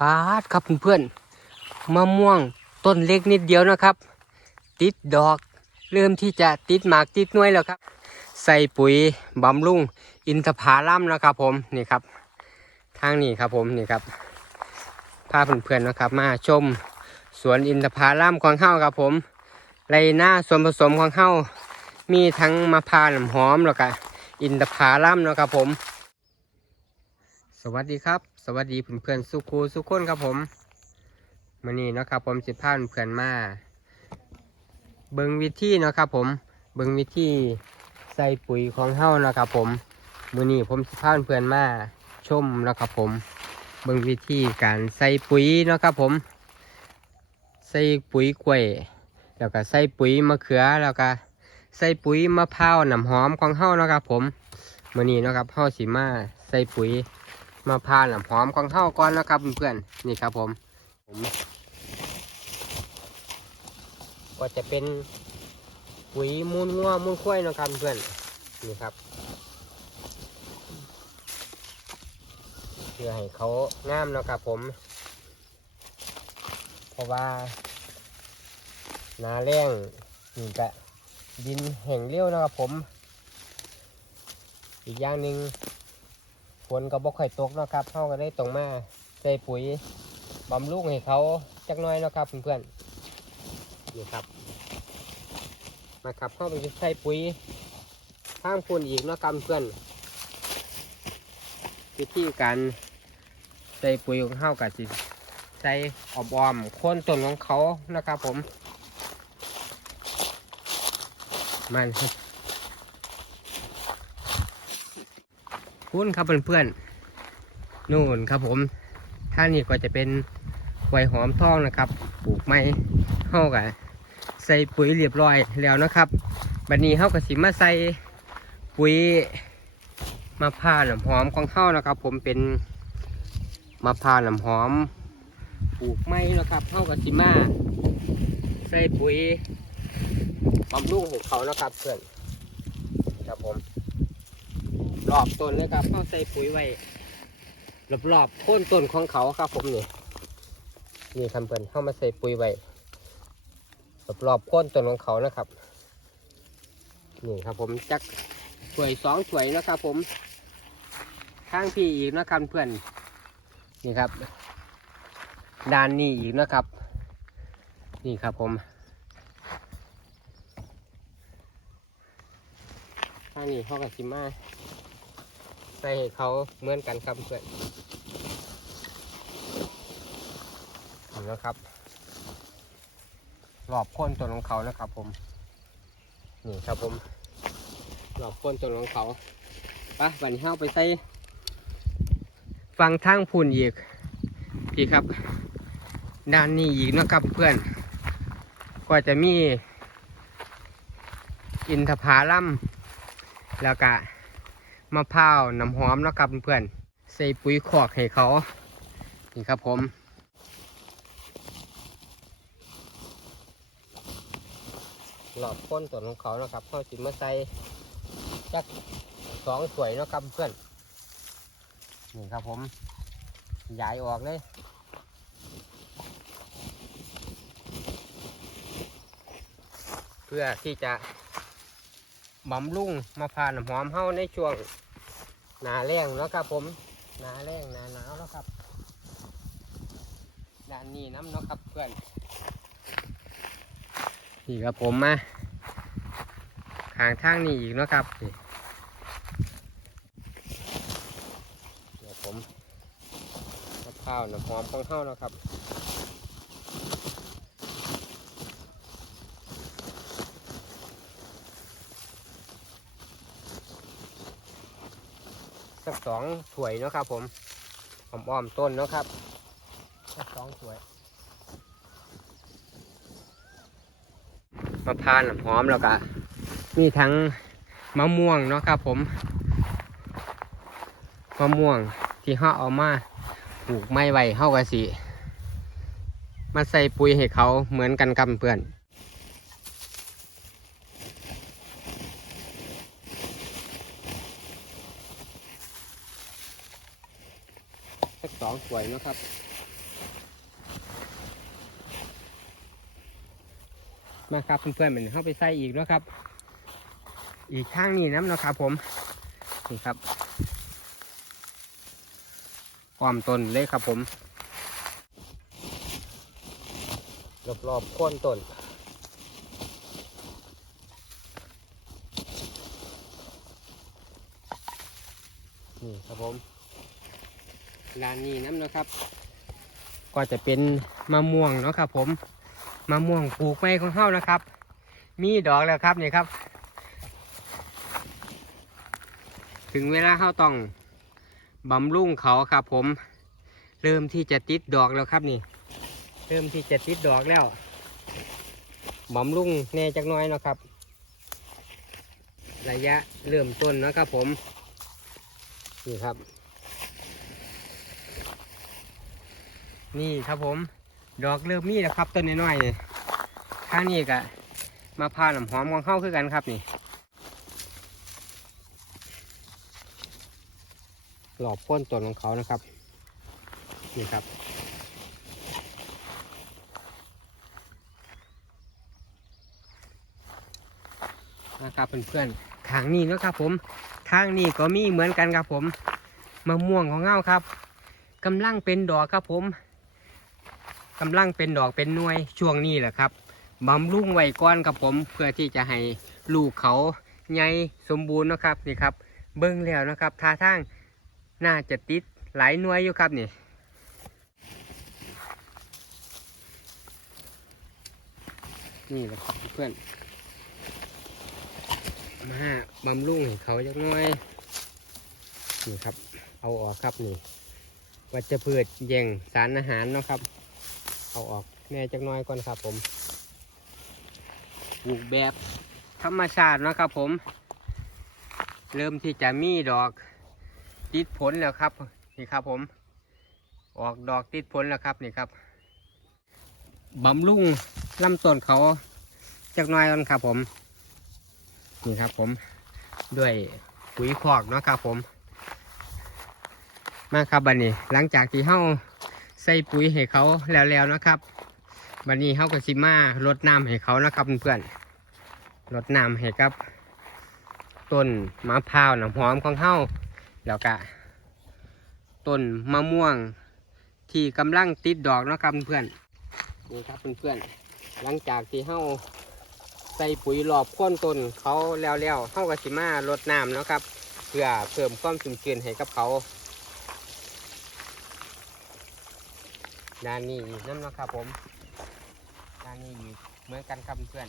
ปาดครับเพื่อนๆมะม่วงต้นเล็กนิดเดียวนะครับ ติดดอก เริ่มที่จะติดหมากติดน่วยแล้วครับ ใส่ปุ๋ยบำรุงอินทผลัมนะครับผมนี่ครับ ทางนี้ครับผมนี่ครับพาเพื่อนๆนะครับ มาชมสวนอินทผลัมของเฮาครับผมไรหน้าส่วนผสมของเฮามีทั้งมะพร้าวน้ำหอมแล้วก็อินทผลัมนะครับผม สวัสดีครับ สวัสดีเพื่อนๆสุขูสุขคนครับผมมื่อนี้นะครับผมสิพาเพื่อนมาเบิงวิธีนะครับผมเบิงวิธีใส่ปุ๋ยของเฮานะครับผมมื่อนี้ผมสิพาเพื่อนมาชมนะครับผมเบิงวิธีการใส่ปุ๋ยนะครับผม ใส่ปุ๋ยกล้วย แล้วก็ใส่ปุ๋ยมะเขือแล้วก็ใส่ปุ๋ยมะพร้าวน้ำหอมของเฮานะครับผมมื่อนี้นะครับเฮาสิมาใส่ปุ๋ย มาพร้าวน้ำหอมของเท่าก่อนนะครับเพื่อนๆนี่ครับผม ผมก็จะเป็นปุ๋ยมูลงัวมูลข้วยนะครับเพื่อนนี่ครับเพื่อให้เขางามนะครับผม เพราะว่านาแรงนี่จะดินแห้งเลี้ยวนะครับผม อีกอย่างหนึ่ง ฝนก็บ่ค่อยตกเนาะครับเขาก็ได้ตรงมาใส่ปุ๋ยบำรุงให้เขาจักน้อยเนาะครับเพื่อนๆนี่ครับมาครับเข้าไปใส่ปุ๋ยข้างฝุ่นอีกเนาะครับเพื่อนวิธีการใส่ปุ๋ยของเขากับสิใส่ออมๆโคนต้นของเขานะครับผมมัน คุณครับเพื่อนๆนู่นครับผมท่านี้ก็จะเป็นไวยหอมทองนะครับ ปลูกไม้เข้ากับใส่ปุ๋ยเรียบร้อยแล้วนะครับบัดนี้เข้ากับสิมาใส่ปุ๋ยมะพร้าวน้ำหอมของเข้านะครับ ผมเป็นมะพร้าวน้ำหอม ปลูกไม้นะครับเข้ากับสิมาใส่ปุ๋ยบำรุงให้เขานะครับเพื่อนครับผม รอบต้นเลยครับเข้าใส่ปุ๋ยไว้รอบรอบๆโค่นต้นของเขาครับ ผมนี่นี่ทำเพิ่นเข้ามาใส่ปุ๋ยไว้รอบรอบๆโค่นต้นของเขานะครับนี่ครับผมจักถ้วยสองถ้วยนะครับ ผมข้างพี่อีกนะครับเพื่อนนี่ครับ ด้านนี้อีกนะครับ นี่ครับผมข้างนี้เขากับซิมา ใส่ให้เขาเหมือนกันครับเพื่อนเห็นแล้วครับรอบค้นตัวของเขานะครับผม นี่ครับผมรอบค้นตัวของเขาปะวันนี้เ้าไปใส่ฟังทางพุ่นอีกพี่ครับ ด้านนี้อีกนะครับเพื่อน ก็จะมี อินทผลัมแล้วก็ มะพร้าวน้ำหอมนะครับเพื่อนๆใส่ปุ๋ยขอกให้เขานี่ครับผมหลอบก้นตัวของเขานะครับเขาสิมาใส่จักสองถ้วยนะครับเพื่อนนี่ครับผมย้ายออกเลยเพื่อที่จะบำรุงมะพร้าวน้ำหอมเฮาในช่วง หนาแรงเนาะครับผม หนาแรงหนาหนาวแล้วครับด้านนี้น้ำเนาะครับเพื่อนนี่ครับผมมาทางทางนี้อีกเนาะครับเดี๋ยวผมมะพร้าวน้ำหอมของเฮาเนาะครับ สองถ้วยเนาะครับผมอมอ้อมๆต้นเนาะครับสองถ้วยมะพร้าวน้ำหอมแล้วก็มีทั้งมะม่วงเนาะครับ ผมมะม่วงที่เขาเอามาปลูกไม้ไว้เข้ากะสิมาใส่ปุ๋ยให้เขาเหมือนกันกับเพื่อน สองถ้วยนะครับมาครับเพื่อนๆมันเข้าไปใส่อีกแล้วครับ อีกข้างนี้น้ำนะครับผมนี่ครับความต้นเลยครับผมรอบๆโค่นต้นนี่ครับผม ร้านนี้น้ำนะครับ ก็จะเป็นมะม่วงเนาะครับ ผมมะม่วงปลูกไม้ของเฮานะครับ มีดอกแล้วครับนี่ครับ ถึงเวลาเฮาต้องบำรุงเขาครับ ผม เริ่มที่จะติดดอกแล้วครับนี่ เริ่มที่จะติดดอกแล้วบำรุงแน่จักน้อยเนาะครับ ระยะเริ่มต้นนะครับผม นี่ครับ นี่ครับผม ดอกเริ่มมีแล้วครับต้นน้อยๆนี่ข้างนี้ก็มาพาวน้ำหอมของเข้าคือกันครับนี่หลอบพ้นต้นของเขานะครับ นี่ครับนะครับเพื่อนๆทางนี้นะครับผม ทางนี้ก็มีเหมือนกันครับผม มะม่วงของเงาครับกำลังเป็นดอกครับผม กำลังเป็นดอกเป็นหน่วยช่วงนี้แหละครับบำรุงไว้ก้อนครับผมเพื่อที่จะให้ลูกเขาใหญ่สมบูรณ์นะครับนี่ครับ เบิ้งแล้วนะครับท่าทางน่าจะติดหลายหน่วยอยู่ครับนี่นี่แหละครับเพื่อนมาบำรุงให้เขาจักหน้อยนี่ครับ เอาออกครับนี่วัชพืชแย่งสารอาหารเนาะครับ เอาออกแน่จักน้อยก่อนครับผมปลูกแบบธรรมชาตินะครับผม เริ่มที่จะมีดอกติดผลแล้วครับนี่ครับผม ออกดอกติดผลแล้วครับนี่ครับบำรุงลำต้นเขาจักน้อยก่อนครับผมนี่ครับผมด้วยปุ๋ยคอกเนาะครับผม มาครับบันนี้ หลังจากที่เฮา ใส่ปุ๋ยให้เขาแล้วๆนะครับบันนี้เฮาก็สิมารดน้ำให้เขานะครับเพื่อนๆรดน้ำให้ครับต้นมะพร้าวน้ำหอมของเฮาแล้วก็ต้นมะม่วงที่กำลังติดดอกนะครับเพื่อนๆนี่ครับเพื่อนๆหลังจากที่เฮาใส่ปุ๋ยหลอบพ้นต้นเขาแล้วๆเขากับสิมาลดน้ำนะครับ เพื่อเพิ่มความชุ่มชื้นให้กับเขา ด้านนี้อีกนั่นนะครับผมด้านนี้อีกเหมือนกันครับเพื่อน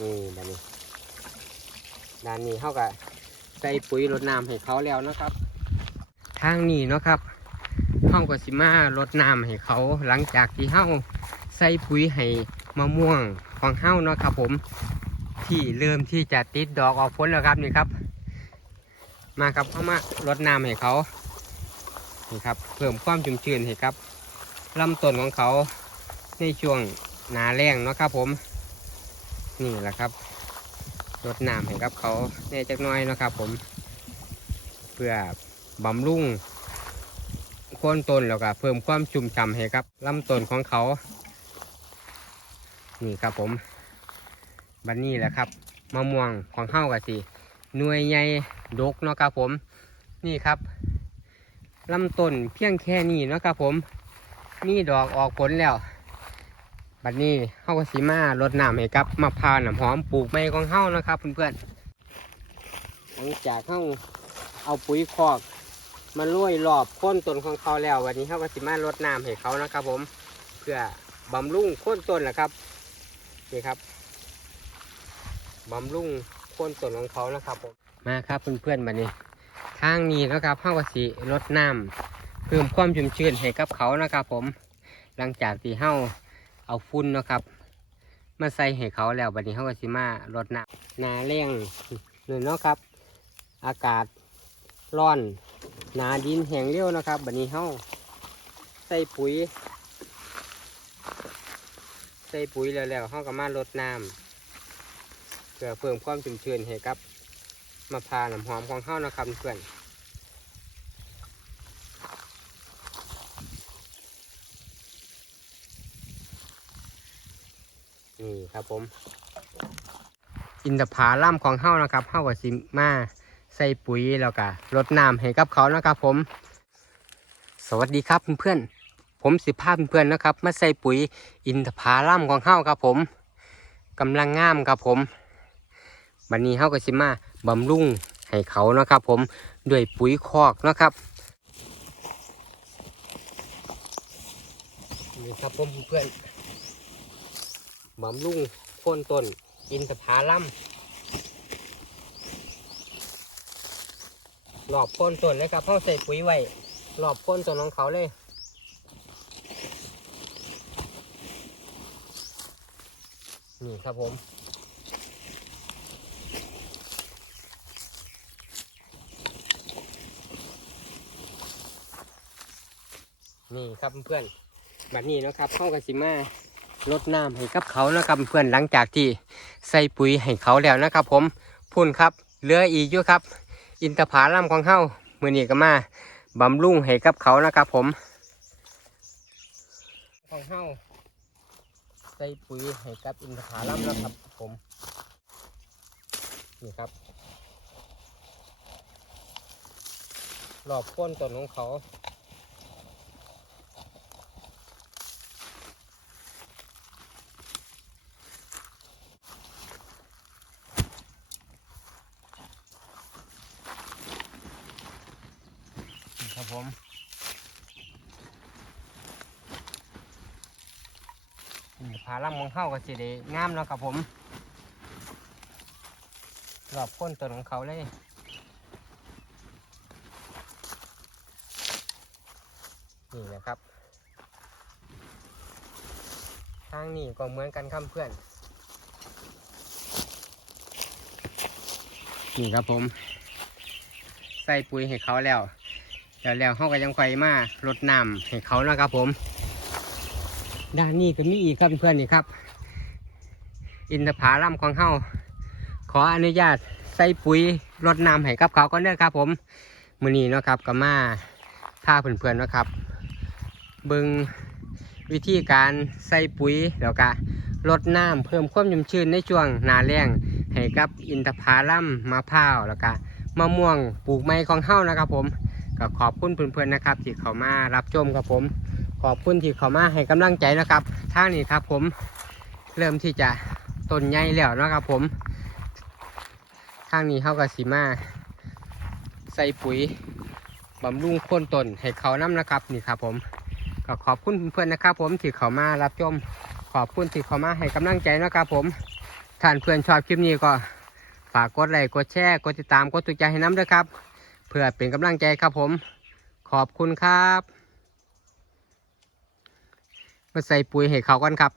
นี่ด้านนี้ด้านนี้เข้ากับใส่ปุ๋ยรดน้ำให้เขาแล้วนะครับ ทางนี้เนาะครับเฮาก็สิมารดน้ำให้เขาหลังจากที่เฮาใส่ปุ๋ยให้มะม่วงของเฮาเนาะครับผม ที่เริ่มที่จะติดดอกออกผลแล้วครับนี่ครับ มาครับเข้ามารดน้ำให้เขานี่ครับเพิ่มความชุ่มชื้นให้ครับลำต้นของเขาในช่วงหนาแรงเนาะครับผมนี่แหละครับรดน้ำให้กับเขาแน่จักน้อยเนาะครับผม เพื่อบำรุงโคนต้นแล้วก็เพิ่มความชุ่มฉ่ำให้ครับลำต้นของเขา นี่ครับผม บันนี้แหละครับมะม่วงของเฮากับสิหน่วยใหญ่ดกเนาะครับผมนี่ครับลำต้นเพียงแค่นี้เนาะครับผมนี่ดอกออกผลแล้ว บัดนี้เฮาก็สีมารดน้ำให้กับมะพร้าวน้ำหอมปลูกไม้ของเฮานะครับเพื่อนๆหลังจากเฮาเอาปุ๋ยคอกมาลุยรอบโค่นต้นของเขาแล้ว วันนี้เฮาก็สีมารดน้ำให้เขานะครับผมเพื่อบำรุงโค่นต้นแหละครับนี่ครับ บำรุงโค่นต้นของเขานะครับผมมาครับเพื่อนๆบัดนี้ ทางนี้นะครับเฮากสีรดน้ำเพิ่มความชุ่มชื้นให้กับเขานะครับ ผม หลังจากที่เฮาเอาฟุ้นนะครับมาใส่ให้เขาแล้วบัดนี้เขาก็สิมารดน้ำนาแรงหนึ่งเนาะครับ อากาศร้อนนาดินแห้งเร็วนะครับบัดนี้เขาใส่ปุ๋ย ใส่ปุ๋ยแล้วแล้วเขาก็มารดน้ พื่อเพิ่มความชุ่มชื้นให้กับมะพร้าวน้ำหอมของเฮานะครับเพื่อนนี่ครับผม อินทผาล่ำของเฮานะครับเฮากับสิมาใส่ปุ๋ยแล้วก็รดน้ำให้กับเขานะครับผม สวัสดีครับเพื่อนๆผมสิภาพเพื่อนๆนะครับ มาใส่ปุ๋ยอินทผาล่ำของเฮาครับผมกำลังงามครับผม บันนี้เฮากับสิมาบำรุงให้เขานะครับ ผมด้วยปุ๋ยคอกนะครับนี่ครับผมเพื่อนบำรุงโค่นต้นอินทผาลัมหลอบพ้นต้นเลยครับเขาใส่ปุ๋ยไว้หลอบพ้นต้นของเขาเลยนี่ครับผม นี่ครับเพื่อนบัดนี้นะครับเข้ากับสิมาลดน้ำให้กับเขานะครับเพื่อนหลังจากที่ใส่ปุ๋ยให้เขาแล้วนะครับ ผมพุ่นครับเหลืออีกอยู่ครับ อินทผลัมของเฮามือนี้ก็มาบำรุงให้กับเขานะครับ ผม ของเฮาใส่ปุ๋ยให้กับอินทผลัมนะครับ ผมนี่ครับรอบก้นต้นของเขา ผมผาล่ำมองเข้ากับสีแดงามแล้วครับผมรอบก้นตัวของเขาเลยนี่นะครับ ทางนี้ก็เหมือนกันครับเพื่อน นี่ครับผม ใส่ปุ๋ยให้เขาแล้ว แล้วแล้วเขาก็ยังคอยมารดน้ำให้เขานะครับผม ด้านนี้ก็มีอีกครับเพื่อนๆนี่ครับ อินทผลัมของเขาขออนุญาตใส่ปุ๋ยรดน้ำให้กับเขาก่อนเด้อครับผมมือนี้เนาะครับก็มาพาเพื่อนๆนะครับ เบิงวิธีการใส่ปุ๋ยแล้วก็รดน้ำเพิ่มความชุ่มชื้นในช่วงนาแรงให้กับอินทผลัมมะพร้าวแล้วก็มะม่วงปลูกไม้ของเฮานะครับผม ก็ขอบคุณเพื่อนๆนะครับ ที่เขามารับชมครับผม ขอบคุณที่เขามาให้กำลังใจนะครับทางนี้ครับผมเริ่มที่จะต้นใหญ่แล้วนะครับผมทางนี้เขากับสีมาใส่ปุ๋ยบำรุงค่นต้นให้เขาน้ำนะครับนี่ครับผมก็ขอบคุณเพื่อนๆนะครับ ผมที่เขามารับชมขอบคุณที่เขามาให้กำลังใจนะครับผมท่านเพื่อนชอบคลิปนี้ก็ฝากกดไลค์กดแชร์กดติดตามกดตุกใจให้น้ำด้วยครับ เพื่อเป็นกำลังใจครับผม ขอบคุณครับ มาใส่ปุ๋ยให้เขากันครับ